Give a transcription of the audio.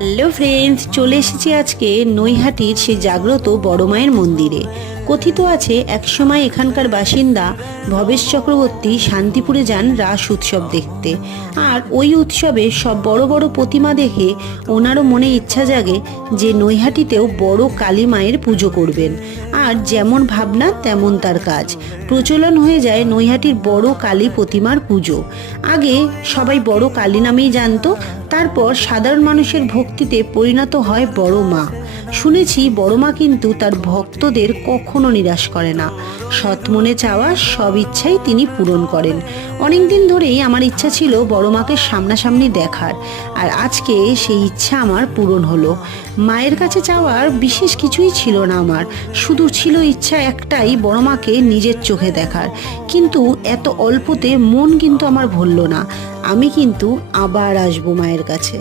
Hello friends, চলে এসেছি আজকে নৈহাটির সেই জাগ্রত বড় মায়ের মন্দিরে। কথিত আছে একসময় এখানকার বাসিন্দা ভবেশ চক্রবর্তী শান্তিপুরে যান রাস উৎসব দেখতে, আর ওই উৎসবে সব বড় বড় প্রতিমা দেখে ওনারও মনে ইচ্ছা জাগে যে নৈহাটিতেও বড় কালী মায়ের পুজো করবেন। আর যেমন ভাবনা তেমন তার কাজ, প্রচলন হয়ে যায় নৈহাটির বড় কালী প্রতিমার পুজো। আগে সবাই বড় কালী নামেই জানতো, তারপর সাধারণ মানুষের ভক্তিতে পরিণত হয় বড় মা। শুনেছি বড় মা কিন্তু তার ভক্তদের কখনো নিরাশ করে না, সৎ মনে চাওয়া সব ইচ্ছাই তিনি পূরণ করেন। অনেকদিন ধরেই আমার ইচ্ছা ছিল বড় মাকে সামনাসামনি দেখার, আর আজকে সেই ইচ্ছা আমার পূরণ হলো। মায়ের কাছে চাওয়ার বিশেষ কিছুই ছিল না আমার, শুধু ছিল ইচ্ছা একটাই, বড় মাকে নিজের চোখে দেখার। কিন্তু এত অল্পতে মন কিন্তু আমার ভরল না, আমি কিন্তু আবার আসবো মায়ের কাছে।